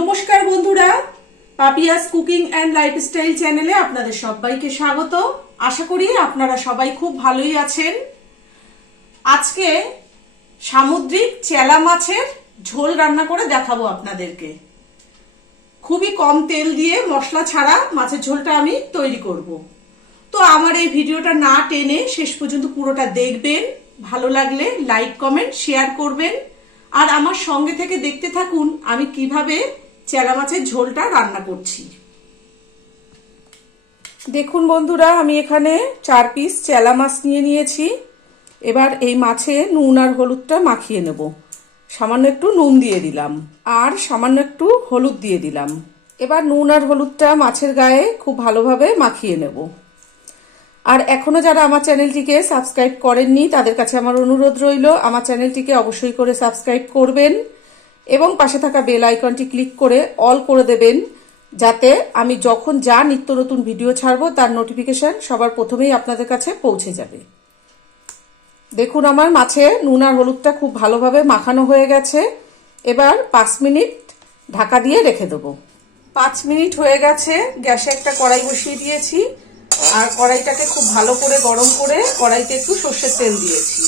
নমস্কার বন্ধুরা, Papiya's cooking and lifestyle চ্যানেলে আপনাদের সবাইকে স্বাগত। আশা করি আপনারা সবাই খুব ভালোই আছেন। আজকে সামুদ্রিক চেলা মাছের ঝোল রান্না করে দেখাবো আপনাদেরকে। খুবই কম তেল দিয়ে মশলা ছাড়া মাছের ঝোলটা আমি তৈরি করব। তো আমার এই ভিডিওটা না টেনে শেষ পর্যন্ত পুরোটা দেখবেন। ভালো লাগলে লাইক, কমেন্ট, শেয়ার করবেন। আর আমার সঙ্গে থেকে দেখতে থাকুন আমি কীভাবে চেলা মাছের ঝোলটা রান্না করছি। দেখুন বন্ধুরা, আমি এখানে চার পিস চেলা মাছ নিয়ে নিয়েছি। এবার এই মাছে নুন আর হলুদটা মাখিয়ে নেব। সামান্য একটু নুন দিয়ে দিলাম আর সামান্য একটু হলুদ দিয়ে দিলাম। এবার নুন আর হলুদটা মাছের গায়ে খুব ভালোভাবে মাখিয়ে নেব। আর এখনও যারা আমার চ্যানেলটিকে সাবস্ক্রাইব করেননি, তাদের কাছে আমার অনুরোধ রইল, আমার চ্যানেলটিকে অবশ্যই করে সাবস্ক্রাইব করবেন। এবং পাশে থাকা বেল আইকনটি ক্লিক করে অল করে দেবেন যাতে আমি যখন যা নিত্য নতুন ভিডিও ছাড়বো তার নোটিফিকেশান সবার প্রথমেই আপনাদের কাছে পৌঁছে যাবে। দেখুন আমার মাছে নুন আর হলুদটা খুব ভালোভাবে মাখানো হয়ে গেছে। এবার পাঁচ মিনিট ঢাকা দিয়ে রেখে দেবো। পাঁচ মিনিট হয়ে গেছে, গ্যাসে একটা কড়াই বসিয়ে দিয়েছি। আর কড়াইটাকে খুব ভালো করে গরম করে কড়াইতে একটু সর্ষের তেল দিয়েছি।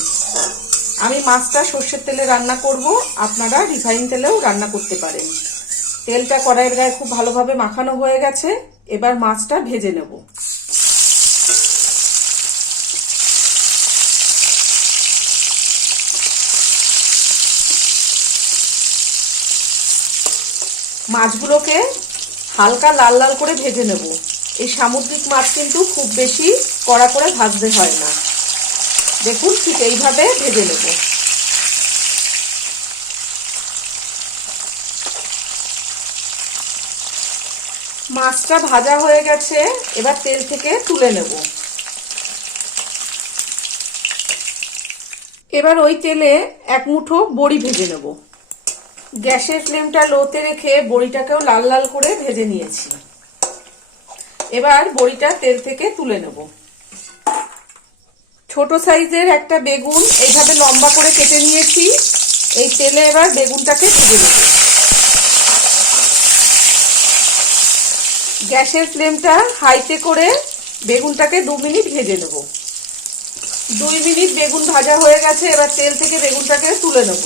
আমি মাছটা সর্ষের তেলে রান্না করব। আপনারা রিফাইন তেলেও রান্না করতে পারেন। তেলটা কড়াইয়ের গায়ে খুব ভালোভাবে মাখানো হয়ে গেছে। এবার মাছটা ভেজে নেব। মাছগুলোকে হালকা লাল লাল করে ভেজে নেব। এই সামুদ্রিক মাছ কিন্তু খুব বেশি কড়া করে ভাজতে হয় না। দেখুন ঠিক এইভাবে ভেজে নেব। মাছটা ভাজা হয়ে গেছে, এবার তেল থেকে তুলে নেব। এবার ওই তেলে এক মুঠো বড়ি ভেজে নেব। গ্যাসের ফ্লেমটা লোতে রেখে বড়িটাকেও লাল লাল করে ভেজে নিয়েছি। এবার বড়িটা তেল থেকে তুলে নেব। ছোট সাইজের একটা বেগুন এইভাবে লম্বা করে কেটে নিয়েছি। এই তেলে এবার বেগুনটাকে ভেজে নেব। গ্যাসের ফ্লেমটা হাইতে করে বেগুনটাকে দু মিনিট ভেজে নেব। দুই মিনিট বেগুন ভাজা হয়ে গেছে, এবার তেল থেকে বেগুনটাকে তুলে নেব।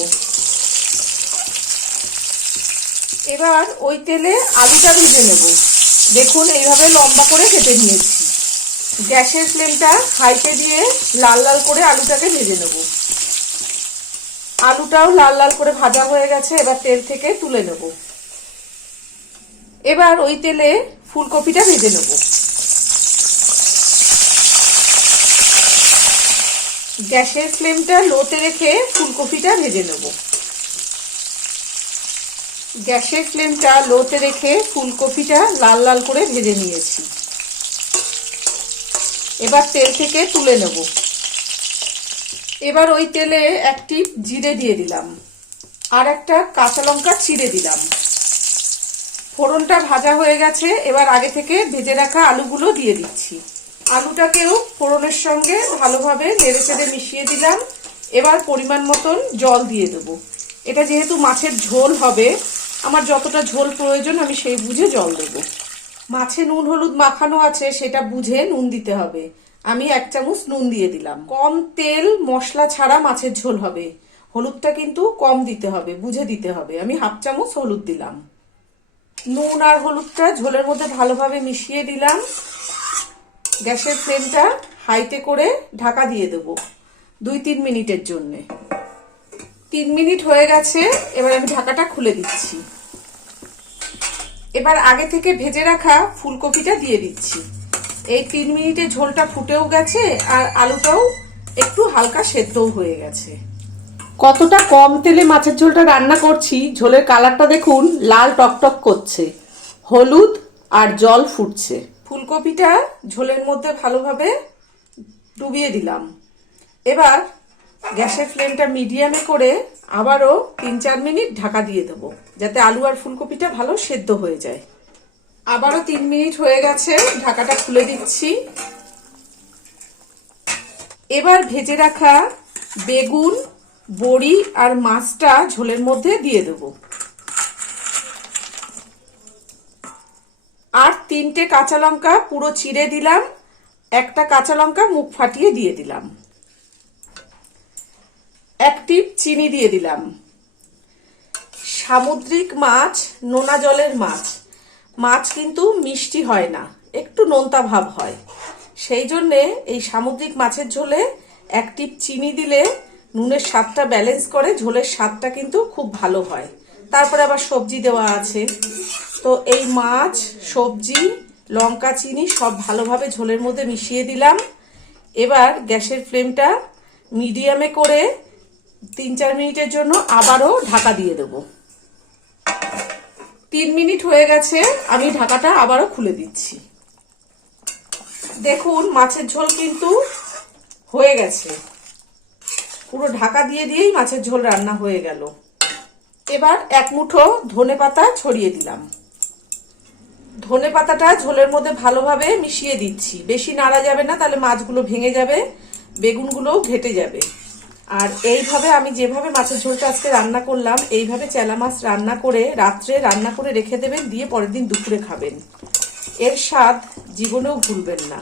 এবার ওই তেলে আলুটা ভেজে নেব। দেখুন, এইভাবে লম্বা করে কেটে নিয়েছি। গ্যাসের ফ্লেমটা হাইতে দিয়ে লাল লাল করে আলুটাকে ভেজে নেব। আলুটাও লাল লাল করে ভাজা হয়ে গেছে, এবার তেল থেকে তুলে নেব। এবার ওই তেলে ফুলকপিটা ভেজে নেব। গ্যাসের ফ্লেমটা লোতে রেখে ফুলকপিটা ভেজে নেব। গ্যাসের ফ্লেমটা লোতে রেখে ফুলকপিটা লাল লাল করে ভেজে নিয়েছি। এবার তেল থেকে তুলে নেব। এবার ওই তেলে একটি জিরে দিয়ে দিলাম। আর একটা কাঁচা লঙ্কা চিড়ে দিলাম। ফোড়নটা ভাজা হয়ে গেছে, এবার আগে থেকে ভেজে রাখা আলুগুলো দিয়ে দিচ্ছি। আলুটাকেও ফোড়নের সঙ্গে ভালোভাবে নেড়ে চেড়ে মিশিয়ে দিলাম। এবার পরিমাণ মতন জল দিয়ে দেবো। এটা যেহেতু মাছের ঝোল হবে, আমার যতটা ঝোল প্রয়োজন আমি সেই বুঝে জল দেব। মাছে নুন, হলুদ মাখানো আছে, সেটা বুঝে নুন দিতে হবে। আমি এক চামচ নুন দিয়ে দিলাম। কম তেল, মশলা ছাড়া মাছের ঝোল হবে। হলুদটা কিন্তু কম দিতে হবে, বুঝে দিতে হবে। আমি হাফ চামচ হলুদ দিলাম। নুন আর হলুদটা ঝোলের মধ্যে ভালোভাবে মিশিয়ে দিলাম। গ্যাসের ফ্লেমটা হাইতে করে ঢাকা দিয়ে দেবো দুই তিন মিনিটের জন্যে। তিন মিনিট হয়ে গেছে, এবার আমি ঢাকাটা খুলে দিচ্ছি। এবার আগে থেকে ভেজে রাখা ফুলকপিটা দিয়ে দিচ্ছি। এই তিন মিনিটে ঝোলটা ফুটেও গেছে আর আলুটাও একটু হালকা সেদ্ধও হয়ে গেছে। কতটা কম তেলে মাছের ঝোলটা রান্না করছি ঝোলের কালারটা দেখুন লাল টকটক করছে। হলুদ আর জল ফুটছে। ফুলকপিটা ঝোলের মধ্যে ভালোভাবে ডুবিয়ে দিলাম। এবার গ্যাসের ফ্লেমটা মিডিয়ামে করে আবারও তিন চার মিনিট ঢাকা দিয়ে দেবো, যাতে আলু আর ফুলকপিটা ভালো সেদ্ধ হয়ে যায়। আবারও তিন মিনিট হয়ে গেছে, ঢাকাটা খুলে দিচ্ছি। এবার ভেজে রাখা বেগুন, বড়ি আর মাছটা ঝোলের মধ্যে দিয়ে দেবো। তিনটে কাঁচা লঙ্কা পুরো চিড়ে দিলাম, একটা কাঁচা লঙ্কা মুখ ফাটিয়ে দিয়ে দিলাম। এক টিপ চিনি দিয়ে দিলাম। সামুদ্রিক মাছ, নোনা জলের মাছ। মাছ কিন্তু মিষ্টি হয় না, একটু নোনতা ভাব হয়। সেই জন্যে এই সামুদ্রিক মাছের ঝোলে এক টিপ চিনি দিলে নুনের স্বাদটা ব্যালেন্স করে ঝোলের স্বাদটা কিন্তু খুব ভালো হয়। তারপরে আবার সবজি দেওয়া আছে। তো এই মাছ, সবজি, লঙ্কা, চিনি সব ভালোভাবে ঝোলের মধ্যে মিশিয়ে দিলাম। এবার গ্যাসের ফ্লেমটা মিডিয়ামে করে তিন চার মিনিটের জন্য আবারও ঢাকা দিয়ে দেবো। তিন মিনিট হয়ে গেছে, আমি ঢাকাটা আবারও খুলে দিচ্ছি। দেখুন, মাছের ঝোল কিন্তু হয়ে গেছে। পুরো ঢাকা দিয়ে দিয়েই মাছের ঝোল রান্না হয়ে গেল। এবার এক মুঠো ধনে পাতা ছড়িয়ে দিলাম। ধনে পাতাটা ঝোলের মধ্যে ভালোভাবে মিশিয়ে দিচ্ছি। বেশি নাড়া যাবে না, তাহলে মাছগুলো ভেঙে যাবে, বেগুনগুলোও ঘেটে যাবে। আর এইভাবে আমি যেভাবে মাছের ঝোলটা আজকে রান্না করলাম, এইভাবে চেলা মাছ রান্না করে রাত্রে রান্না করে রেখে দেবেন, দিয়ে পরের দিন দুপুরে খাবেন। এর স্বাদ জীবনেও ভুলবেন না।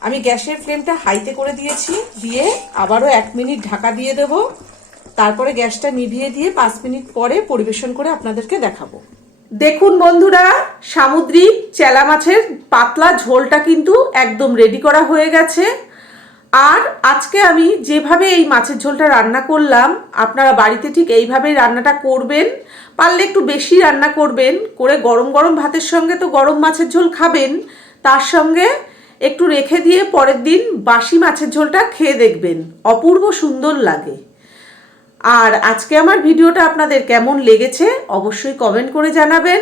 আমি গ্যাসের ফ্লেমটা হাইতে করে দিয়েছি, দিয়ে আবারও এক মিনিট ঢাকা দিয়ে দেব। তারপরে গ্যাসটা নিভিয়ে দিয়ে পাঁচ মিনিট পরে পরিবেশন করে আপনাদেরকে দেখাবো। দেখুন বন্ধুরা, সামুদ্রিক চেলা মাছের পাতলা ঝোলটা কিন্তু একদম রেডি করা হয়ে গেছে। আর আজকে আমি যেভাবে এই মাছের ঝোলটা রান্না করলাম, আপনারা বাড়িতে ঠিক এইভাবেই রান্নাটা করবেন। পারলে একটু বেশি রান্না করবেন, করে গরম গরম ভাতের সঙ্গে তো গরম মাছের ঝোল খাবেন। তার সঙ্গে একটু রেখে দিয়ে পরের দিন বাসি মাছের ঝোলটা খেয়ে দেখবেন। অপূর্ব সুন্দর লাগে। আর আজকে আমার ভিডিওটা আপনাদের কেমন লেগেছে অবশ্যই কমেন্ট করে জানাবেন।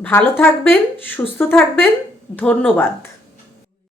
ভালো থাকবেন, সুস্থ থাকবেন, ধন্যবাদ।